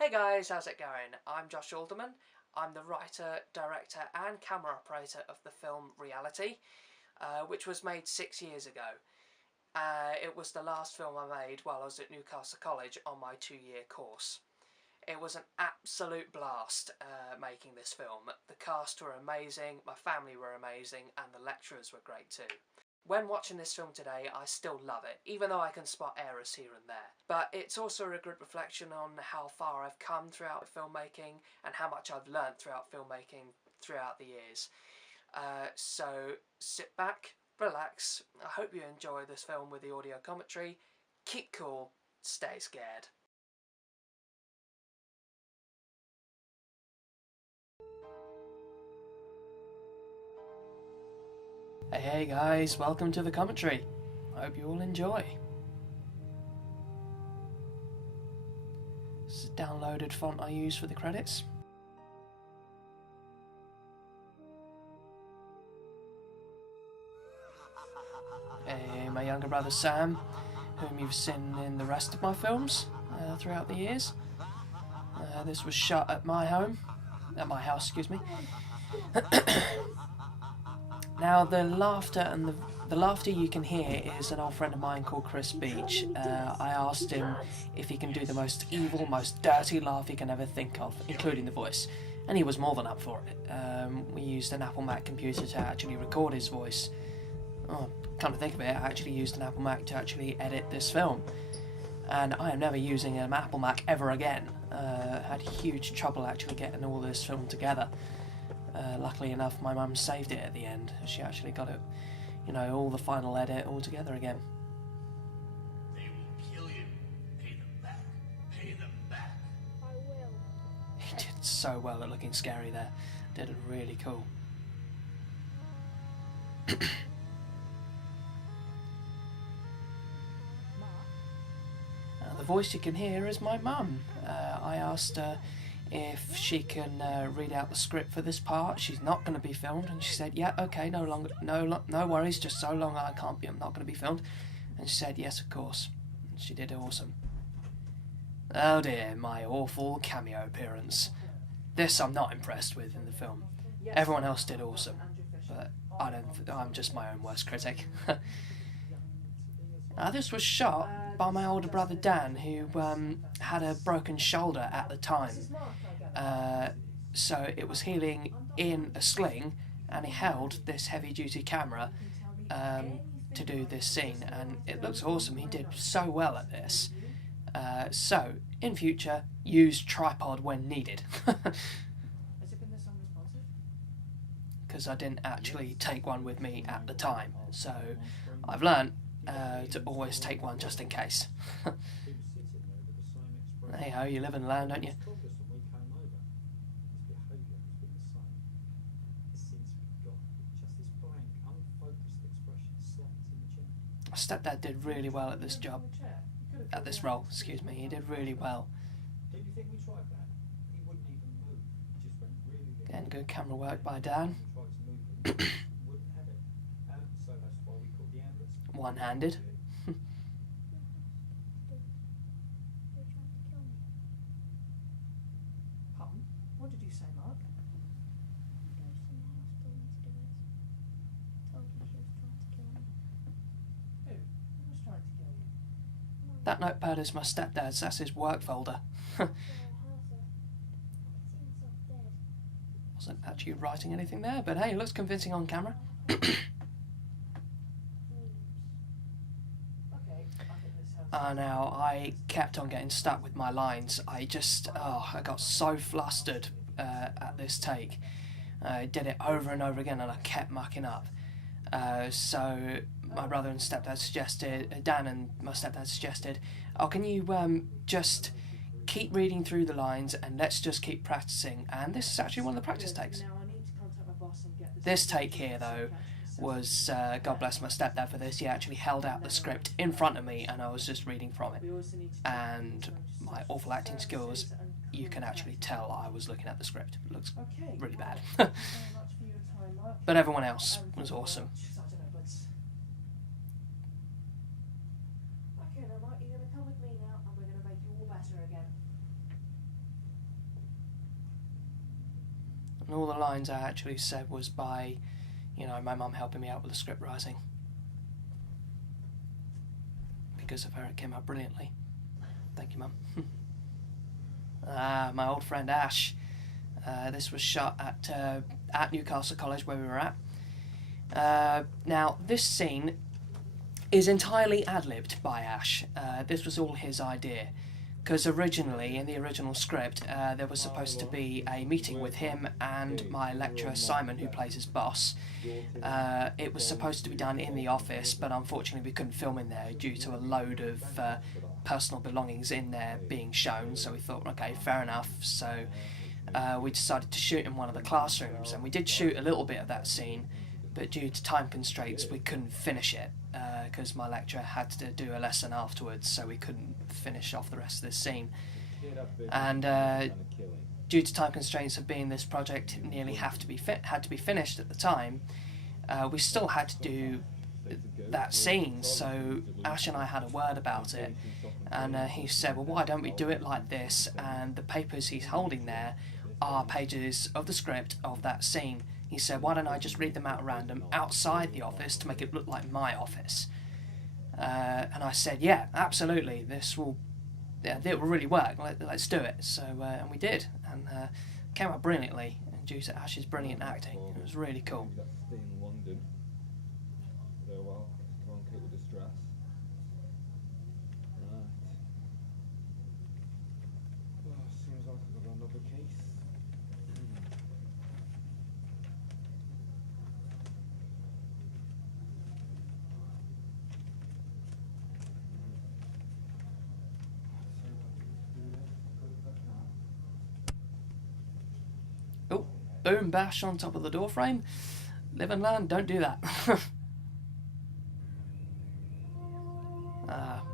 Hey guys, how's it going? I'm Josh Alderman. I'm the writer, director and camera operator of the film Reality, which was made 6 years ago. It was the last film I made while I was at Newcastle College on my 2-year course. It was an absolute blast making this film. The cast were amazing, my family were amazing, and the lecturers were great too. When watching this film today, I still love it, even though I can spot errors here and there. But it's also a good reflection on how far I've come throughout filmmaking and how much I've learnt throughout filmmaking throughout the years. So sit back, relax. I hope you enjoy this film with the audio commentary. Keep cool, stay scared. Hey guys, welcome to the commentary. I hope you all enjoy. This is the downloaded font I use for the credits. My younger brother Sam, whom you've seen in the rest of my films throughout the years. This was shot at my house, excuse me. Now the laughter you can hear is an old friend of mine called Chris Beach. I asked him if he can do the most evil, most dirty laugh he can ever think of, including the voice, and he was more than up for it. We used an Apple Mac computer to actually record his voice. Oh, come to think of it, I actually used an Apple Mac to actually edit this film, and I am never using an Apple Mac ever again. Had huge trouble actually getting all this film together. Luckily enough, my mum saved it at the end. She actually got it, all the final edit all together again. They will kill you. Pay them back. Pay them back. I will. He did so well at looking scary there. Did it really cool. The voice you can hear is my mum. I asked her if she can read out the script for this part. She's not going to be filmed, and she said, "Yeah, okay, no worries, just so long I'm not going to be filmed." And she said, "Yes, of course." And she did awesome. Oh dear, my awful cameo appearance. This I'm not impressed with in the film. Everyone else did awesome, but I'm just my own worst critic. This was shot by my older brother Dan, who had a broken shoulder at the time. So it was healing in a sling, and he held this heavy-duty camera to do this scene, and it looks awesome. He did so well at this. So, in future, use tripod when needed. Because I didn't actually take one with me at the time, so I've learnt to always take one just in case. Hey ho, you live and learn, don't you? My stepdad did really well at this job. At this role, excuse me, he did really well. Again, good camera work by Dan. One-handed. Pardon? What did you say, Mark? Who? Who was trying to kill you? That notepad is my stepdad's, that's his work folder. Wasn't actually writing anything there, but hey, it looks convincing on camera. Now, I kept on getting stuck with my lines. I got so flustered at this take. I did it over and over again, and I kept mucking up. So my brother and stepdad suggested, Dan and my stepdad suggested, "Oh, can you just keep reading through the lines and let's just keep practicing?" And this is actually one of the practice takes. This take here, though, was, God bless my stepdad for this, he actually held out the script in front of me and I was just reading from it. And my awful acting skills, you can actually tell I was looking at the script. It looks really bad. But everyone else was awesome. And all the lines I actually said was by, my mum helping me out with the script writing. Because of her, it came out brilliantly. Thank you, Mum. My old friend Ash. This was shot at Newcastle College, where we were at. Now, this scene is entirely ad-libbed by Ash. This was all his idea. Because originally, in the original script, there was supposed to be a meeting with him and my lecturer Simon, who plays his boss. It was supposed to be done in the office, but unfortunately we couldn't film in there due to a load of personal belongings in there being shown, so we thought, okay, fair enough. So we decided to shoot in one of the classrooms, and we did shoot a little bit of that scene, but due to time constraints we couldn't finish it, because my lecturer had to do a lesson afterwards, so we couldn't finish off the rest of this scene. And due to time constraints of being this project nearly had to be finished at the time, we still had to do that scene. So Ash and I had a word about it, and he said, well, why don't we do it like this, and the papers he's holding there are pages of the script of that scene. He said, why don't I just read them out at random outside the office to make it look like my office? And I said, yeah, absolutely, it will really work, let's do it. So and we did, and came out brilliantly, and due to Ash's brilliant acting, it was really cool. Stay in London for a while, can't cope with the stress. Right. Well, seems like I've got another case. Oh, boom, bash on top of the door frame. Live and learn, don't do that.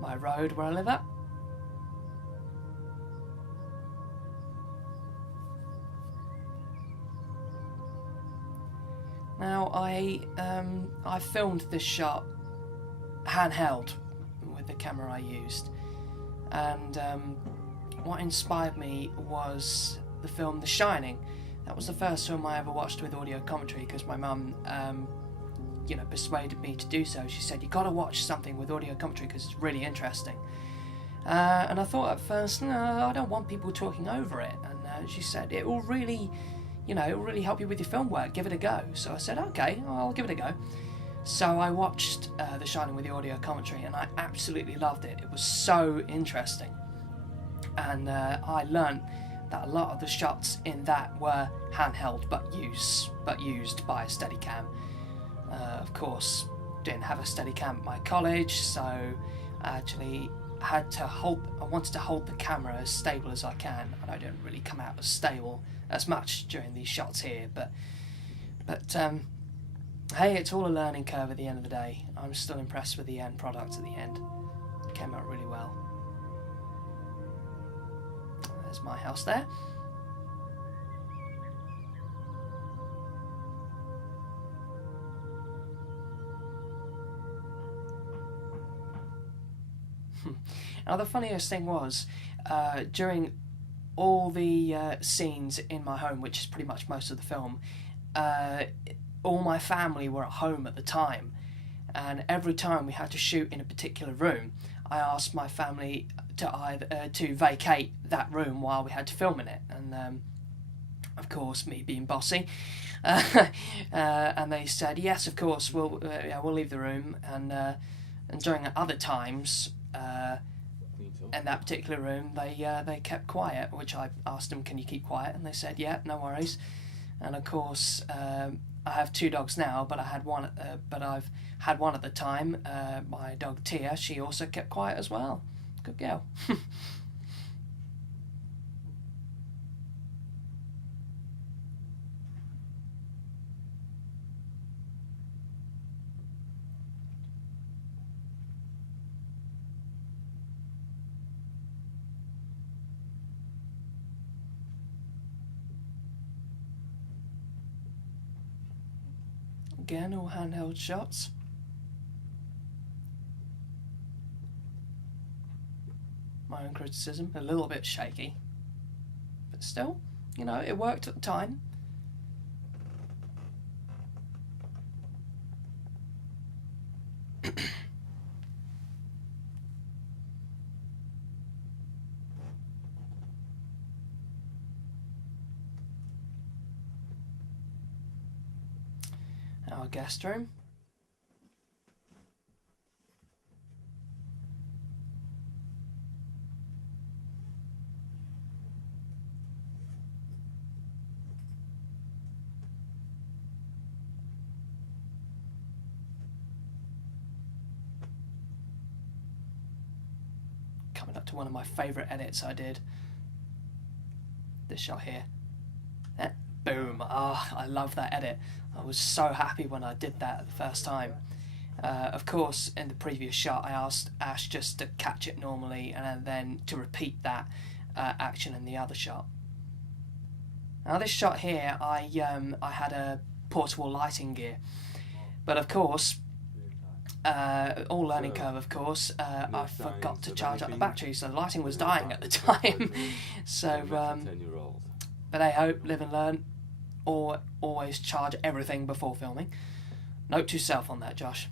My road where I live at. Now I filmed this shot handheld with the camera I used, and what inspired me was the film The Shining. That was the first film I ever watched with audio commentary, because my mum, persuaded me to do so. She said, "You got to watch something with audio commentary because it's really interesting." And I thought at first, no, I don't want people talking over it. And she said, "It will really, it will really help you with your film work. Give it a go." So I said, "Okay, I'll give it a go." So I watched The Shining with the audio commentary, and I absolutely loved it. It was so interesting, and I learnt that a lot of the shots in that were handheld but used by a Steadicam. Of course, didn't have a Steadicam at my college, so I actually wanted to hold the camera as stable as I can, and I don't really come out as stable as much during these shots here, but hey, it's all a learning curve at the end of the day. I'm still impressed with the end product at the end. It came out really well. There's my house there. Now the funniest thing was, during all the scenes in my home, which is pretty much most of the film, all my family were at home at the time, and every time we had to shoot in a particular room, I asked my family to vacate that room while we had to film in it, and of course, me being bossy, and they said, yes, of course, we'll leave the room, and during other times, in that particular room, they kept quiet, which I asked them, can you keep quiet? And they said, yeah, no worries. And of course, I have two dogs now, but I've had one at the time. My dog Tia, she also kept quiet as well. Good girl. Again, all handheld shots. My own criticism, a little bit shaky, but still, it worked at the time. guest room. Coming up to one of my favourite edits I did. This shot here. Boom. Ah, I love that edit. I was so happy when I did that the first time. Of course, in the previous shot, I asked Ash just to catch it normally and then to repeat that action in the other shot. Now this shot here, I had a portable lighting gear, but of course, all learning curve, of course, I forgot to charge up the battery, so the lighting was dying at the time. So, but hey ho, live and learn. Or always charge everything before filming. Note to self on that, Josh.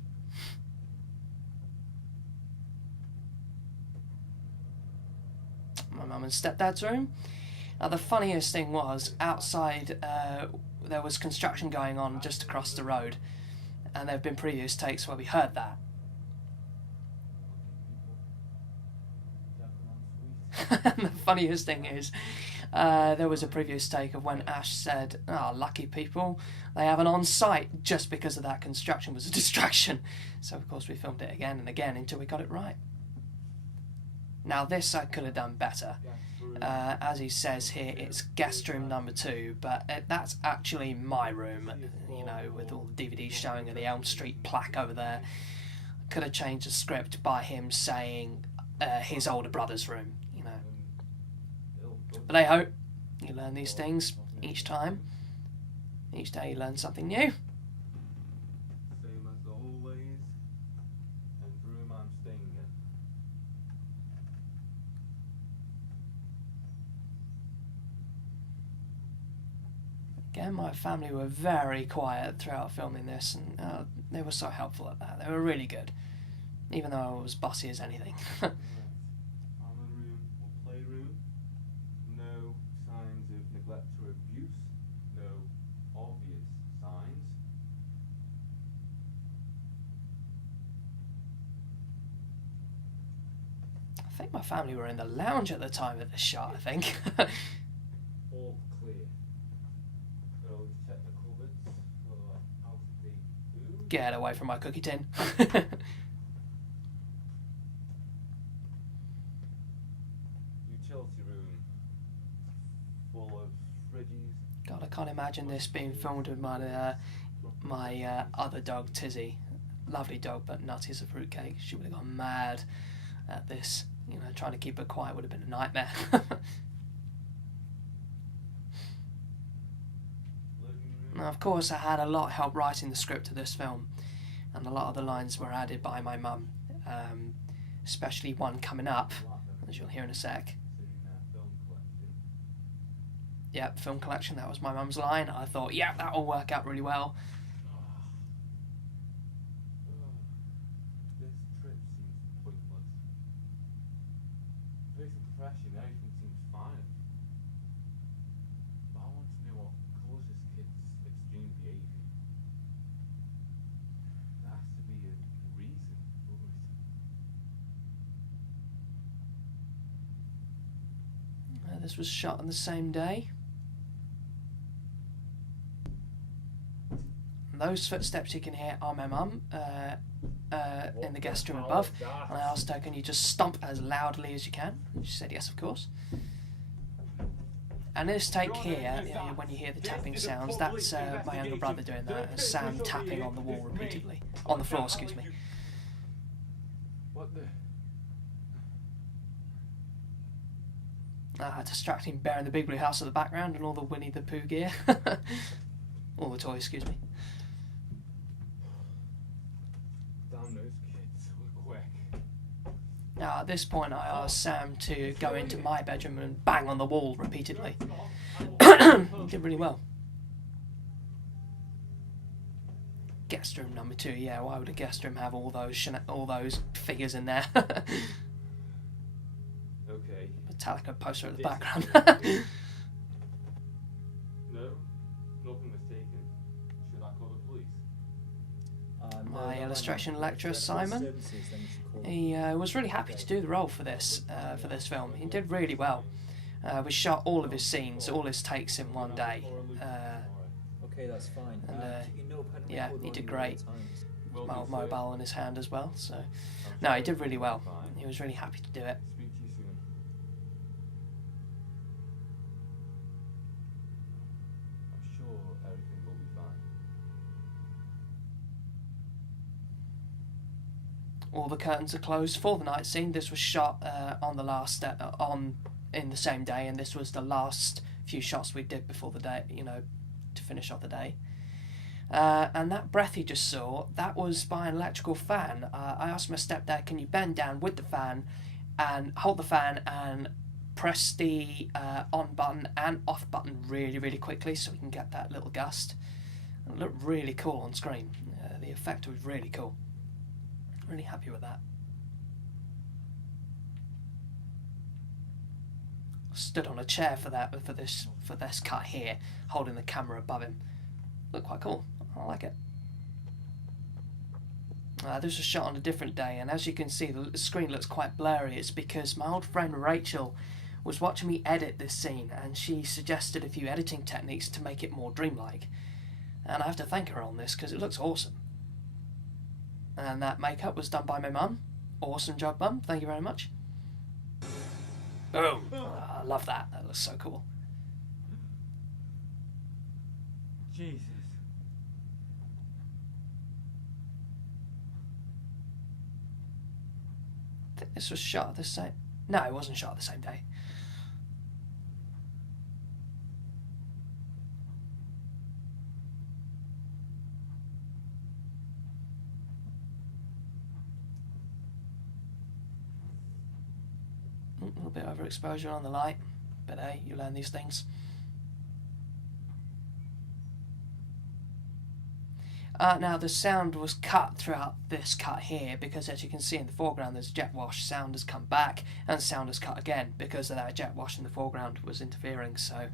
My mum and stepdad's room. Now the funniest thing was, outside there was construction going on just across the road, and there have been previous takes where we heard that. And the funniest thing is, there was a previous take of when Ash said, "Oh, lucky people, they have an on-site," just because of that construction was a distraction. So of course we filmed it again and again until we got it right. Now this I could have done better. As he says here, it's guest room number 2, but that's actually my room, you know, with all the DVDs showing of the Elm Street plaque over there. Could have changed the script by him saying his older brother's room, you know. But hey ho, you learn these things each time. Each day you learn something new. Same as always. And room I'm staying in. Again, my family were very quiet throughout filming this, and they were so helpful at that. They were really good, even though I was bossy as anything. Common room or playroom. No signs of neglect or abuse. No obvious signs. I think my family were in the lounge at the time of the shot, I think. All clear. Could always check the cupboards for out-of-date food. Get away from my cookie tin. Utility room. Full of fridges. God, I can't imagine this being filmed with my other dog, Tizzy. Lovely dog, but nutty as a fruitcake. She would have gone mad at this. You know, trying to keep her quiet would have been a nightmare. Now, of course, I had a lot of help writing the script of this film, and a lot of the lines were added by my mum, especially one coming up, as you'll hear in a sec. Yep, film collection, that was my mum's line. I thought, yeah, that'll work out really well. This trip seems pointless. Facing profession, everything seems fine. But I want to know what causes kids' extreme behaviour. There has to be a reason for it. This was shot on the same day. Those footsteps you can hear are my mum in the guest room above, and I asked her, "Can you just stomp as loudly as you can?" And she said yes, of course. And this take here, you know, when you hear the tapping sounds, that's my younger brother doing that, and Sam tapping on the wall repeatedly, on the floor, excuse me. What the? Distracting Bear in the Big Blue House in the background and all the Winnie the Pooh gear. All the toys, excuse me. Damn, those kids were quick. Now, at this point, I asked Sam to go into my bedroom and bang on the wall repeatedly. He did really well. Guest room number 2, yeah, why would a guest room have all those figures in there? Okay. Metallica poster at the background. No, nothing was taken. Should I call the police? my illustration lecturer Simon. He was really happy to do the role for this film. He did really well. We shot all of his scenes, all his takes in one day. Okay, that's fine. And yeah, he did great. Well, mobile in his hand as well. So no, he did really well. He was really happy to do it. Speak to you soon. I'm sure everything will be fine. All the curtains are closed for the night scene. This was shot on the last in the same day, and this was the last few shots we did before the day, to finish off the day. And that breath you just saw, that was by an electrical fan. I asked my stepdad, can you bend down with the fan and hold the fan and press the on button and off button really, really quickly so we can get that little gust. And it looked really cool on screen. The effect was really cool. Really happy with that. Stood on a chair for this cut here, holding the camera above him. Looked quite cool. I like it. This was shot on a different day, and as you can see, the screen looks quite blurry. It's because my old friend Rachel was watching me edit this scene, and she suggested a few editing techniques to make it more dreamlike. And I have to thank her on this because it looks awesome. And that makeup was done by my mum. Awesome job, Mum. Thank you very much. Boom. I love that. That looks so cool. Jesus. I think this was shot the same... No, it wasn't shot the same day. A little bit of overexposure on the light, but hey, you learn these things. Now the sound was cut throughout this cut here because, as you can see in the foreground, there's jet wash. Sound has come back and sound has cut again because of that jet wash in the foreground was interfering. So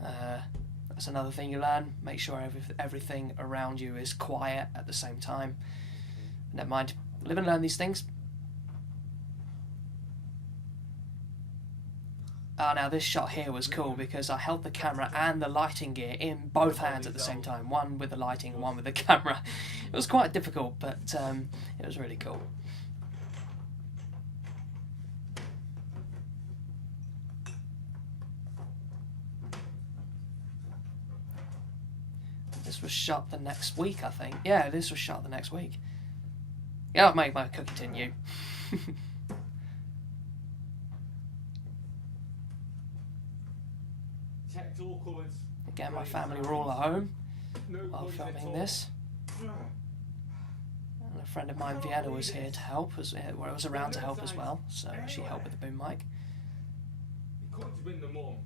that's another thing you learn. Make sure everything around you is quiet at the same time. Never mind. Live and learn these things. Now this shot here was cool because I held the camera and the lighting gear in both hands at the same time. One with the lighting and one with the camera. It was quite difficult, but it was really cool. This was shot the next week, I think. Yeah, this was shot the next week. Yeah, I'll make my cookie tin you. Again, my family were all at home while filming this. And a friend of mine, Vienna, was here to help, was around to help as well, so she helped with the boom mic. You couldn't have been the mum.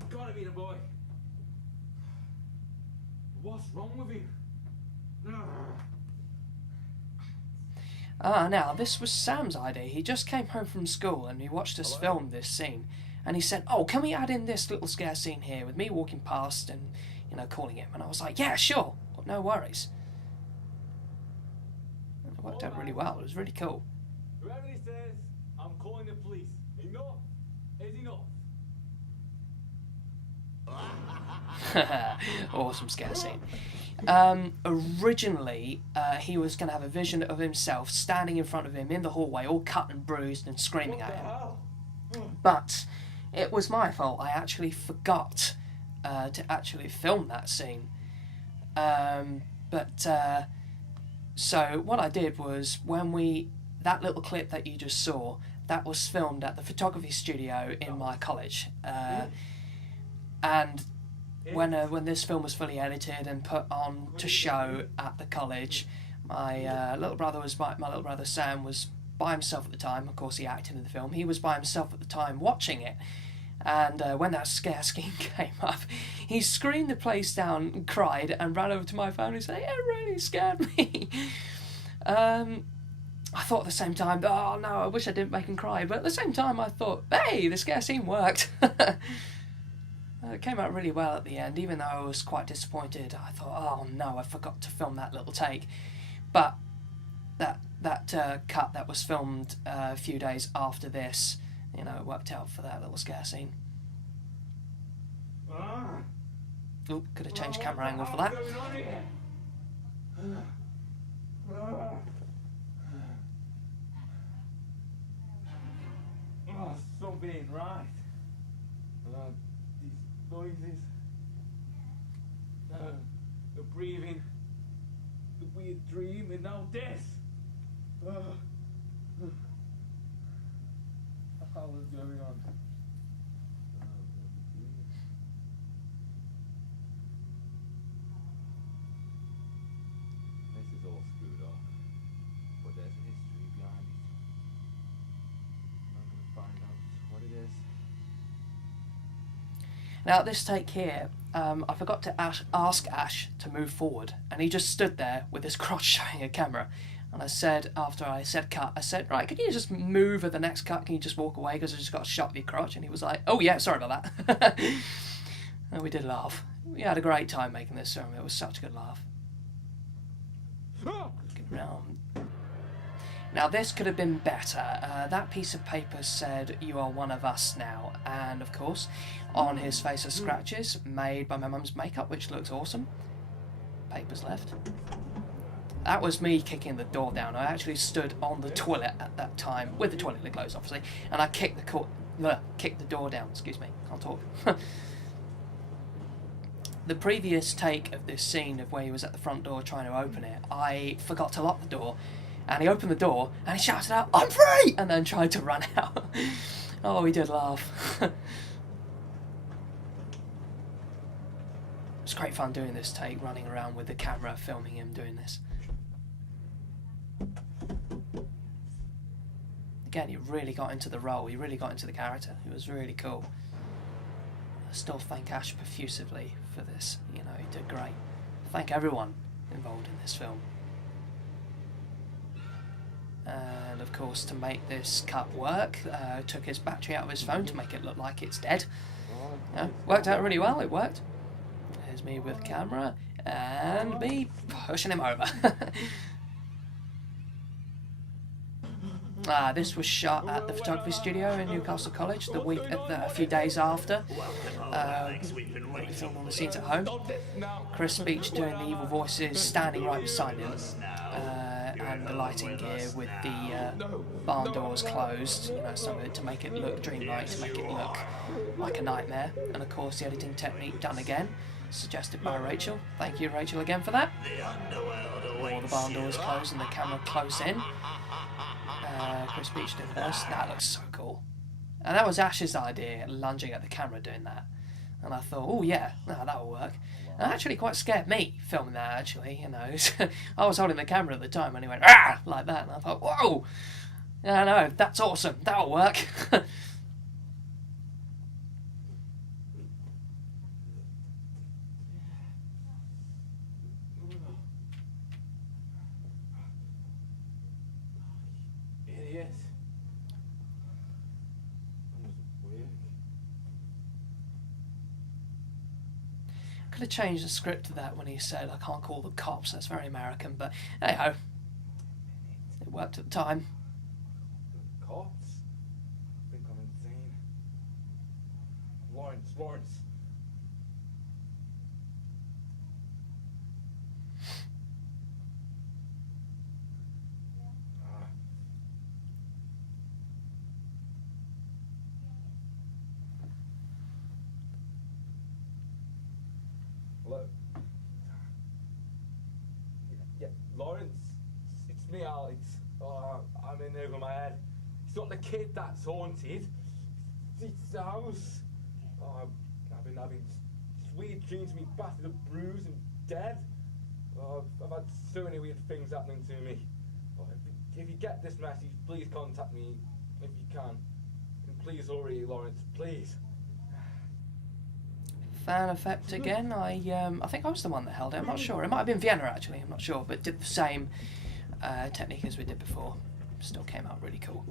You gotta have been a boy. What's wrong with you? Now, this was Sam's idea. He just came home from school and he watched us film this scene. And he said, oh, can we add in this little scare scene here with me walking past and, calling him? And I was like, yeah, sure, no worries. And it worked out really well. It was really cool. Whoever he says, I'm calling the police. Enough is enough. Awesome scare scene. Originally, he was going to have a vision of himself standing in front of him in the hallway, all cut and bruised and screaming at him. But it was my fault. I actually forgot to actually film that scene. So what I did was, that little clip that you just saw, that was filmed at the photography studio in my college. And when this film was fully edited and put on to show at the college, my little brother Sam was by himself at the time. Of course, he acted in the film. He was by himself at the time watching it. And when that scare scene came up, he screamed the place down and cried and ran over to my phone and said, it really scared me. I thought at the same time, oh no, I wish I didn't make him cry. But at the same time, I thought, hey, the scare scene worked. It came out really well at the end, even though I was quite disappointed. I thought, oh no, I forgot to film that little take. But that cut that was filmed a few days after this, you know, it worked out for that little scare scene. Oop, could have changed camera angle for that. Something ain't right. These noises, the breathing, the weird dream, and now this. What was going on? This is all screwed up, but there's a history behind it. I'm gonna find out what it is. Now, this take here, I forgot to ask Ash to move forward, and he just stood there with his crotch showing a camera. And I said, after I said cut, I said, right, can you just move at the next cut? Can you just walk away because I just got a shot of your crotch? And he was like, oh yeah, sorry about that. And we did laugh. We had a great time making this film. It was such a good laugh. Now, this could have been better. That piece of paper said, you are one of us now. And of course, on his face are scratches made by my mum's makeup, which looks awesome. Papers left. That was me kicking the door down. I actually stood on the toilet at that time, with the toilet lid closed obviously, and I kicked the door down, excuse me, can't talk. The previous take of this scene of where he was at the front door trying to open it, I forgot to lock the door, and he opened the door, and he shouted out, I'm free! And then tried to run out. Oh, we did laugh. It's great fun doing this take, running around with the camera, filming him doing this. Again, he really got into the role, he really got into the character. It was really cool. I still thank Ash profusively for this, you know, he did great. Thank everyone involved in this film. And of course, to make this cut work, took his battery out of his phone to make it look like it's dead. Worked out really well, it worked. There's me with camera, and me pushing him over. This was shot at the photography studio in Newcastle College a few days after. We filmed all the scenes at home. Chris Beach doing the evil voices, standing right beside him, and the lighting gear with the barn doors closed, you know, some of it to make it look dreamlike, to make it look like a nightmare. And of course, the editing technique done again, suggested by Rachel. Thank you, Rachel, again for that. All the barn doors closed and the camera closed in. Chris Beach did this. That looks so cool. And that was Ash's idea, lunging at the camera doing that. And I thought, oh yeah, that'll work. And it actually quite scared me, filming that, actually, you know. I was holding the camera at the time and he went, ah, like that. And I thought, whoa, yeah, no, that's awesome, that'll work. Could have changed the script to that when he said, I can't call the cops, that's very American, but hey ho, it worked at the time. Cops? I think I'm insane. Lawrence. Look. Yeah, Lawrence, it's me, Alex. I'm in over my head. It's not the kid that's haunted. It's the house. I've been having weird dreams of me battered up, bruised and dead. I've had so many weird things happening to me. If you get this message, please contact me if you can. And please hurry, Lawrence, please. Fan effect again. I think I was the one that held it. I'm not sure. It might have been Vienna actually. I'm not sure, but did the same technique as we did before. Still came out really cool.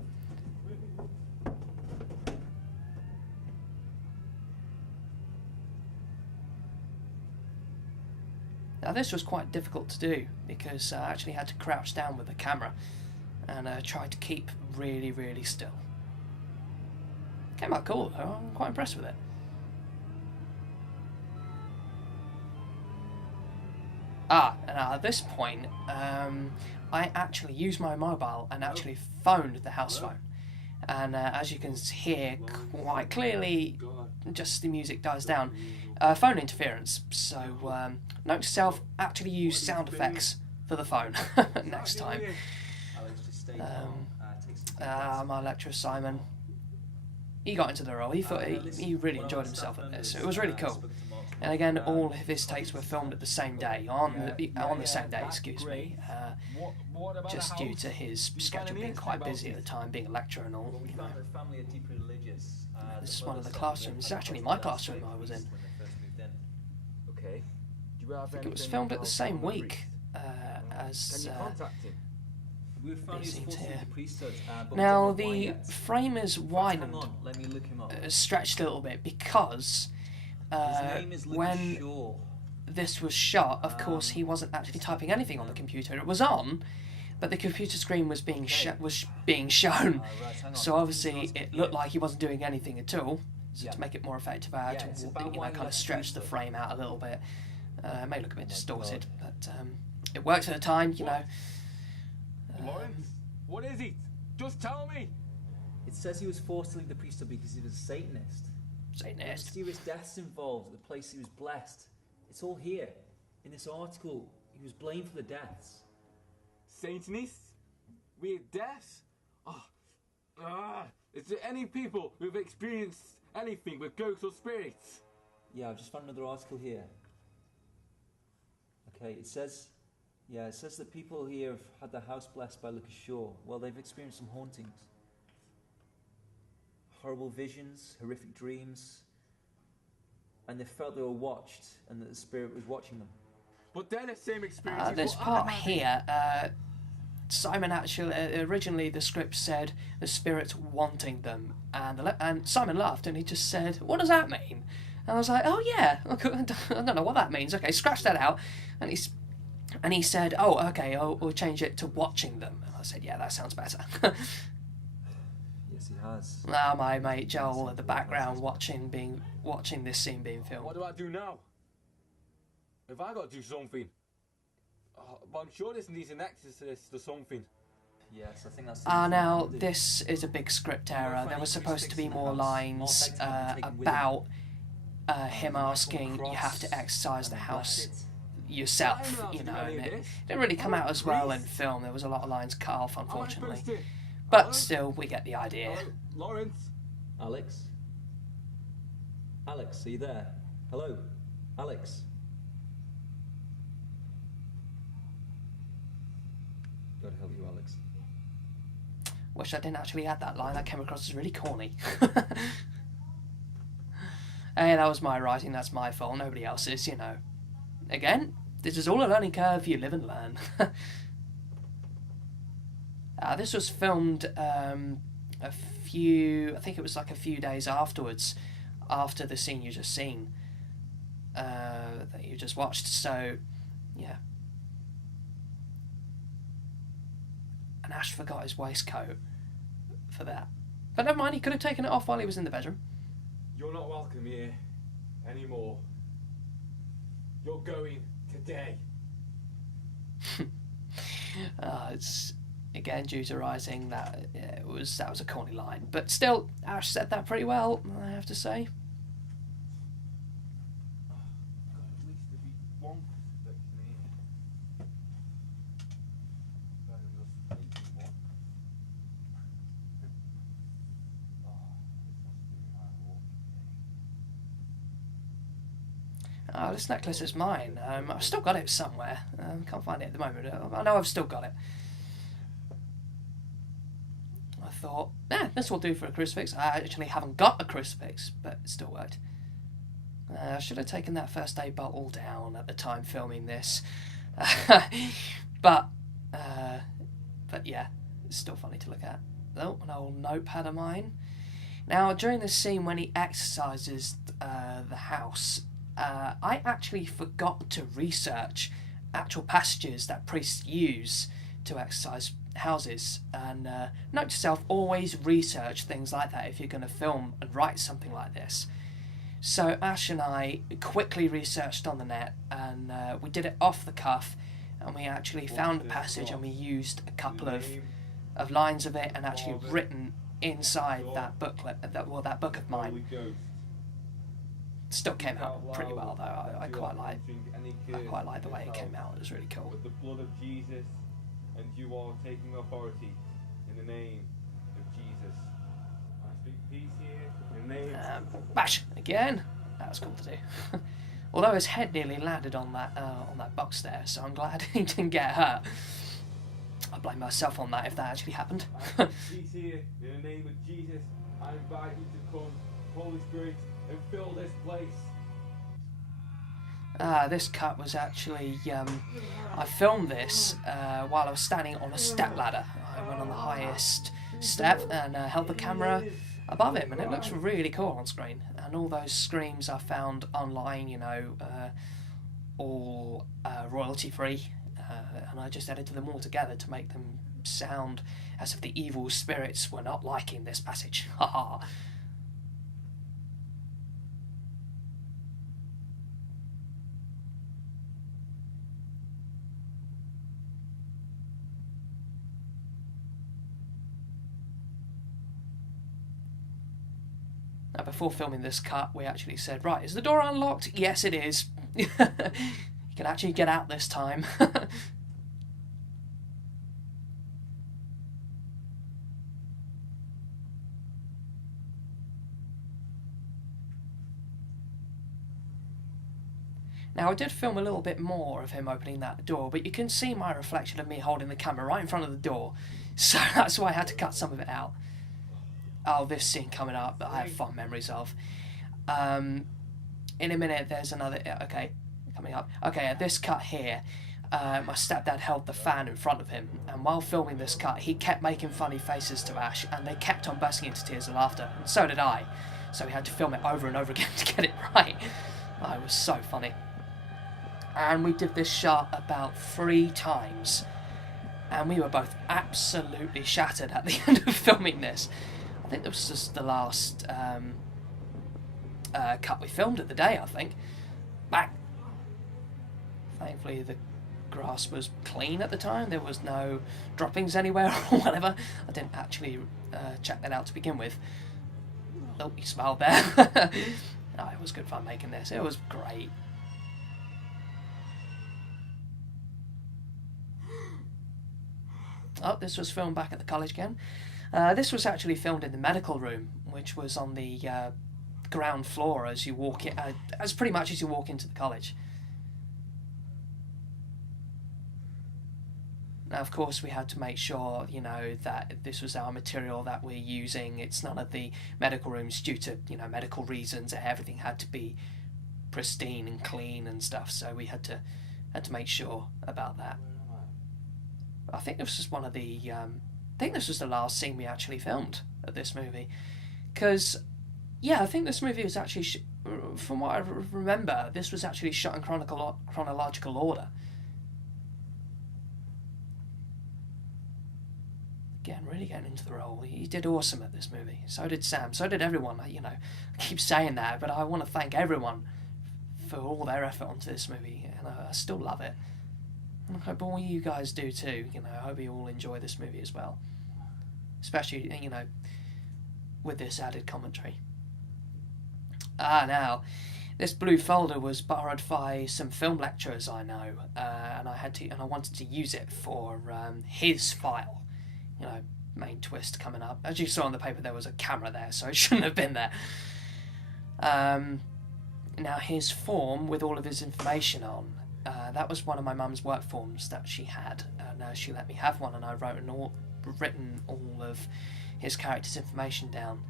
Now this was quite difficult to do because I actually had to crouch down with the camera and try to keep really, really still. Came out cool though, I'm quite impressed with it. And at this point, I actually used my mobile and actually phoned the house phone. And as you can hear quite clearly, just the music dies down. Phone interference. So note to self, actually use sound effects for the phone next time. My lecturer Simon, he got into the role. He thought he really enjoyed himself at this. It was really cool. And again, all of his takes were filmed at the same day, on the same day, excuse me, just due to his schedule being quite busy at the time, being a lecturer and all. You know. This is one of the classrooms. It's actually my classroom I was in. I think it was filmed at the same week as these scenes here. Now the frame is widened, stretched a little bit because when this was shot, of course, he wasn't actually typing anything on the computer. It was on, but the computer screen was being shown. So obviously, it looked like he wasn't doing anything at all. So to make it more effective, I had to kind of stretch the frame out a little bit. It may look a bit distorted, but it worked at the time, you know. Lawrence, what is it? Just tell me. It says he was forced to leave the priesthood because he was a Satanist. Satanist. Mysterious deaths involved at the place he was blessed. It's all here. In this article, he was blamed for the deaths. Satanists? Weird deaths? Is there any people who've experienced anything with ghosts or spirits? Yeah, I've just found another article here. Okay, it says that people here have had their house blessed by Lucas Shaw. Well, they've experienced some hauntings. Horrible visions, horrific dreams, and they felt they were watched and that the spirit was watching them. But they're the same experience. This part here, Simon actually, originally the script said the spirit's wanting them, and Simon laughed and he just said, "What does that mean?" And I was like, "Oh yeah, I don't know what that means. Okay, scratch that out." And he said, "Oh, okay, we'll change it to watching them." And I said, "Yeah, that sounds better." Yes, he has. Now my mate Joel at the background watching this scene being filmed. What do I do now? Have I got to do something? But I'm sure this needs an exorcist or something. Yes, I think that's. Now this is a big script error. There was supposed to be more lines about him asking, "You have to exercise the house yourself," you know, and it didn't really come out as well in film. There was a lot of lines cut off, unfortunately. But still, we get the idea. Lawrence? Alex? Alex, are you there? Hello? Alex? God help you, Alex. Wish I didn't actually add that line. That came across as really corny. Hey, that was my writing. That's my fault. Nobody else's, you know. Again, this is all a learning curve. You live and learn. This was filmed I think it was like a few days afterwards, after the scene you just seen, that you just watched. So, yeah. And Ash forgot his waistcoat for that. But never mind, he could have taken it off while he was in the bedroom. You're not welcome here anymore. You're going today. It's again due to writing that that was a corny line, but still Ash said that pretty well, I have to say. At least there'd be one fixing here. Better than just thinking one. This necklace is mine. I've still got it somewhere. Can't find it at the moment. I know I've still got it. I thought, this will do for a crucifix. I actually haven't got a crucifix, but it still worked. I should have taken that first aid bottle down at the time filming this. But yeah, it's still funny to look at. Oh, an old notepad of mine. Now, during this scene when he exercises the house, I actually forgot to research actual passages that priests use to exercise houses. And note to self, always research things like that if you're going to film and write something like this. So Ash and I quickly researched on the net, and we did it off the cuff, and we actually found a passage, and we used a couple of lines of it, and actually written inside that booklet, that book of mine. Still came out pretty well though. I quite like the way it came out. It was really cool. With the blood of Jesus, and you are taking authority in the name of Jesus. I speak peace here in the name. Bash again. That was cool to do. Although his head nearly landed on that box there, so I'm glad he didn't get hurt. I blame myself on that if that actually happened. I speak peace here in the name of Jesus. I invite you to come, Holy Spirit, and fill this place. This cut was actually, I filmed this while I was standing on a step ladder. I went on the highest step and held the camera above him, and it looks really cool on screen. And all those screams I found online, you know, all royalty free, and I just edited them all together to make them sound as if the evil spirits were not liking this passage. Haha. Now, before filming this cut, we actually said, right, is the door unlocked? Yes, it is. You can actually get out this time. Now, I did film a little bit more of him opening that door, but you can see my reflection of me holding the camera right in front of the door, so that's why I had to cut some of it out. Oh, this scene coming up that I have fond memories of. In a minute, there's another... Okay, coming up. Okay, at this cut here, my stepdad held the fan in front of him, and while filming this cut, he kept making funny faces to Ash, and they kept on bursting into tears of laughter, and so did I. So we had to film it over and over again to get it right. Oh, it was so funny. And we did this shot about 3 times, and we were both absolutely shattered at the end of filming this. I think this was just the last cut we filmed of the day, I think. Bang! Thankfully the grass was clean at the time, there was no droppings anywhere or whatever. I didn't actually check that out to begin with. Oh, he smiled there. Oh, it was good fun making this, it was great. Oh, this was filmed back at the college again. This was actually filmed in the medical room, which was on the ground floor as you walk in, as pretty much as you walk into the college. Now, of course, we had to make sure, you know, that this was our material that we're using. It's none of the medical rooms due to, you know, medical reasons. Everything had to be pristine and clean and stuff. So we had to make sure about that. I think this was one of the. I think this was the last scene we actually filmed of this movie, because, yeah, I think this movie was actually, from what I remember, this was actually shot in chronological order. Again, really getting into the role. He did awesome at this movie. So did Sam. So did everyone. You know, I keep saying that, but I want to thank everyone for all their effort onto this movie, and I still love it. And I hope all you guys do too. You know, I hope you all enjoy this movie as well, especially, you know, with this added commentary. Now, this blue folder was borrowed by some film lecturers I know, and I wanted to use it for his file. You know, main twist coming up. As you saw on the paper, there was a camera there, so it shouldn't have been there. Now, his form with all of his information on, that was one of my mum's work forms that she had, and she let me have one, and I written all of his character's information down.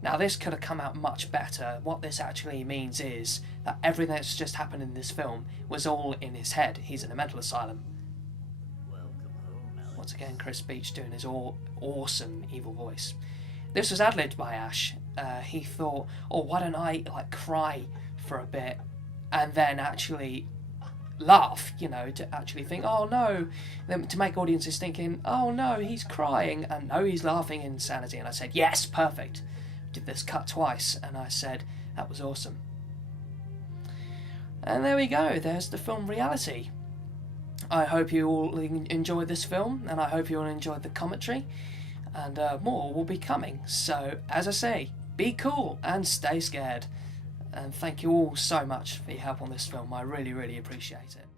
Now, this could have come out much better. What this actually means is that everything that's just happened in this film was all in his head. He's in a mental asylum. Once again, Chris Beach doing his awesome evil voice. This was ad-libbed by Ash, he thought, oh, why don't I like cry for a bit and then actually laugh, you know, to actually think, oh no, then to make audiences thinking, oh no, he's crying, and no, he's laughing insanity. And I said, yes, perfect. Did this cut twice, and I said, that was awesome. And there we go, there's the film Reality. I hope you all enjoyed this film, and I hope you all enjoyed the commentary, and more will be coming. So, as I say, be cool and stay scared. And thank you all so much for your help on this film. I really, really appreciate it.